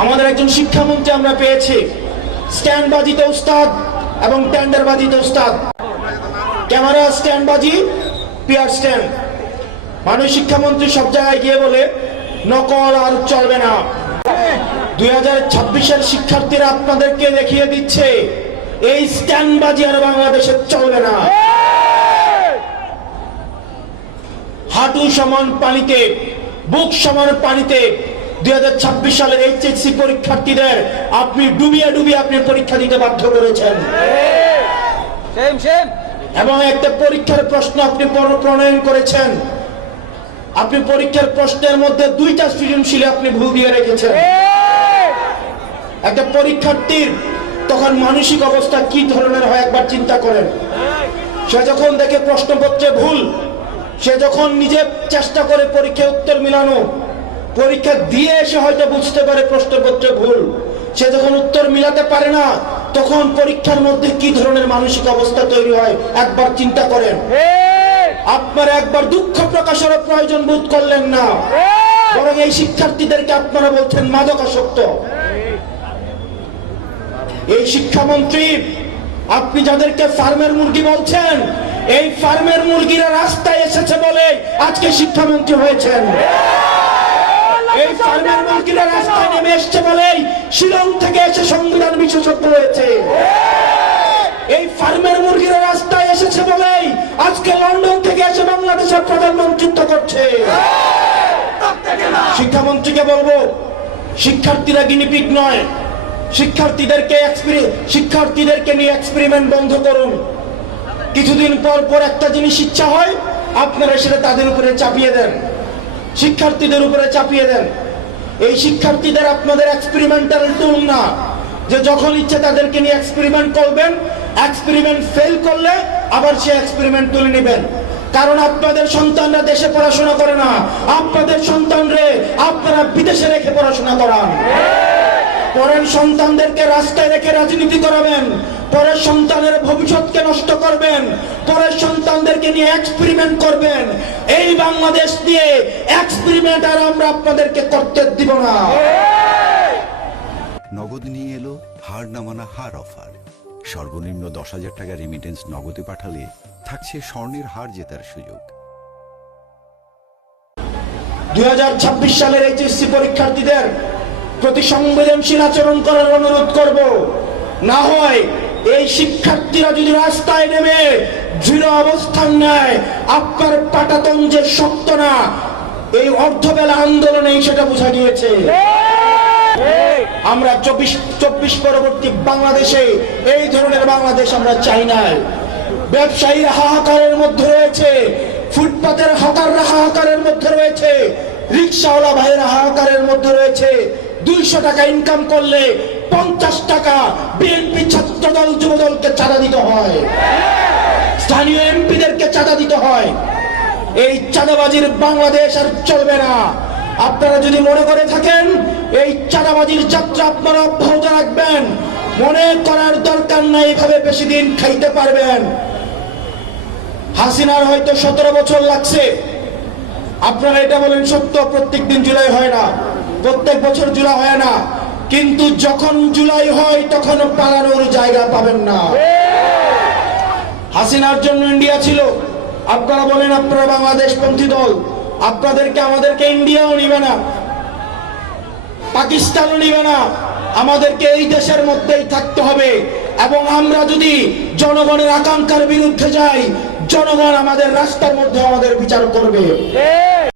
আমাদের একজন শিক্ষামন্ত্রী আমরা পেয়েছি, স্ট্যান্ডবাজিতে উস্তাদ এবং টেন্ডারবাজিতে উস্তাদ। ক্যামেরা স্ট্যান্ডবাজি, পিয়ার স্ট্যান্ড। মাননীয় শিক্ষামন্ত্রী সব জায়গায় গিয়ে বলে নকল আর চলবে না। 2026-এর শিক্ষার্থীরা আপনাদেরকে দেখিয়ে দিচ্ছে এই স্ট্যান্ডবাজি আর বাংলাদেশে চলবে না। হাঁটু সমান পানিতে, বুক সমান পানিতে 2026 সালের এইচএসসি পরীক্ষার্থীদের আপনি ডুবিয়ে ডুবিয়ে আপনি পরীক্ষা দিতে বাধ্য করেছেন। এবং একটা পরীক্ষার প্রশ্ন আপনি প্রণয়ন করেছেন। আপনি পরীক্ষার প্রশ্নের মধ্যে 2টা সৃজনশীলে আপনি ভুল দিয়ে রেখেছেন। একটা পরীক্ষার্থীর তখন মানসিক অবস্থা কি ধরনের হয় একবার চিন্তা করেন। সে যখন দেখে প্রশ্নপত্রে ভুল, সে যখন নিজে চেষ্টা করে পরীক্ষায় উত্তর মিলানো, পরীক্ষা দিয়ে এসে হয়তো বুঝতে পারে প্রশ্নপত্রে ভুল, সে যখন উত্তর মিলাতে পারে না, তখন পরীক্ষার মধ্যে কি ধরনের মানসিক অবস্থা তৈরি হয় একবার চিন্তা করেন। আপনারা একবার দুঃখ প্রকাশের প্রয়োজন বোধ করলেন না, বরং এই শিক্ষার্থীদেরকে আপনারা বলছেন মাদকাসক্ত। এই শিক্ষামন্ত্রী, আপনি যাদেরকে ফার্মের মুরগি বলছেন, এই ফার্মের মুরগিরা রাস্তায় এসেছে বলে আজকে শিক্ষামন্ত্রী হয়েছেন। এই ফার্মের মুরগিরা রাস্তায় নেমে এসেছে বলেই শিলং থেকে এসে সংবিধান বিশেষজ্ঞ হয়েছে। এই ফার্মের মুরগিরা রাস্তায় এসেছে বলেই আজকে লন্ডন থেকে এসে বাংলাদেশের প্রধানমন্ত্রিত্ব করছে। শিক্ষামন্ত্রীকে বলবো, শিক্ষার্থীরা গিনিপিগ নয়। শিক্ষার্থীদেরকে নিয়ে এক্সপেরিমেন্ট বন্ধ করুন। কিছুদিন পর পর একটা জিনিস ইচ্ছা হয়, আপনারা সেটা তাদের উপরে চাপিয়ে দেন, শিক্ষার্থীদের উপরে চাপিয়ে দেন। এই শিক্ষার্থীদের আপনাদের এক্সপেরিমেন্টাল টুল না, যে যখন ইচ্ছে তাদেরকে নিয়ে এক্সপেরিমেন্ট করবেন, এক্সপেরিমেন্ট ফেল করলে আবার সে এক্সপেরিমেন্ট তুলে নেবেন। কারণ আপনাদের সন্তানরা দেশে পড়াশোনা করে না, আপনাদের সন্তানরে আপনারা বিদেশে রেখে পড়াশোনা করান। পরের সন্তানদেরকে রাস্তায় রেখে রাজনীতি করাবেন, পরের সন্তানের ভবিষ্যৎকে নষ্ট করবেন, পরের সন্তানদেরকে নিয়ে এক্সপেরিমেন্ট করবেন। এই বাংলাদেশ নিয়ে এক্সপেরিমেন্ট আর আমরা আপনাদেরকে করতে দিব না। নগদ নিয়ে এলো হার না মানা হার অফার। সর্বনিম্ন 10,000 টাকা রেমিটেন্স নগদে পাঠালে থাকছে স্বর্ণের হার জেতার সুযোগ। 2026 সালের এইচএসসি পরীক্ষার্থীদের প্রতি সংবেদনশীল আচরণ করার অনুরোধ করব। না হয় এই শিক্ষার্থীরা যদি রাস্তায় নেমে দৃঢ় অবস্থান নেয়, আপনার পাটাতন যে শক্ত না, এই অর্ধবেলা আন্দোলনে সেটা বোঝা গিয়েছে। আমরা 24 পরবর্তী বাংলাদেশে এই ধরনের বাংলাদেশ আমরা চাই না। ব্যবসায়ীরা হাহাকারের মধ্যে রয়েছে, ফুটপাতের হকাররা হাহাকারের মধ্যে রয়েছে, রিক্সাওয়ালা ভাইয়েরা হাহাকারের মধ্যে রয়েছে। 200 টাকা ইনকাম করলে 50 টাকা বিএনপি ছাত্রদল যুবদলকে চাঁদা দিতে হয়, স্থানীয় এমপিদেরকে চাঁদা দিতে হয়। এই চাঁদাবাজির বাংলাদেশ আর চলবে না। আপনারা যদি মনে করে থাকেন এই চাঁদাবাজির যাত্রা আপনারা অব্যাহত রাখবেন, মনে করার দরকার নাই এভাবে বেশি দিন খাইতে পারবেন। হাসিনার হয়তো 17 বছর লাগছে। আপনারা এটা বলেন সত্য, প্রত্যেক দিন জুলাই হয় না, প্রত্যেক বছর জুলাই হয় না, কিন্তু যখন জুলাই হয় তখন পালানোর জায়গা পাবেন না। হাসিনার জন্য ইন্ডিয়া ছিল। আপনারা বলেন আপনারা বাংলাদেশপন্থী দল, আপনাদেরকে আমাদেরকে ইন্ডিয়াও নিবে না, পাকিস্তানও নিবে না, আমাদেরকে এই দেশের মধ্যেই থাকতে হবে। এবং আমরা যদি জনগণের আকাঙ্ক্ষার বিরুদ্ধে যাই, জনগণ আমাদের রাস্তার মধ্যে আমাদের বিচার করবে।